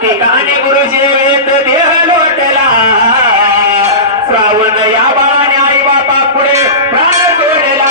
ठिकाणी गुरुजी वेद देह लोटला. श्रावण या बाळाने आई बापा पुढे प्राण सोडला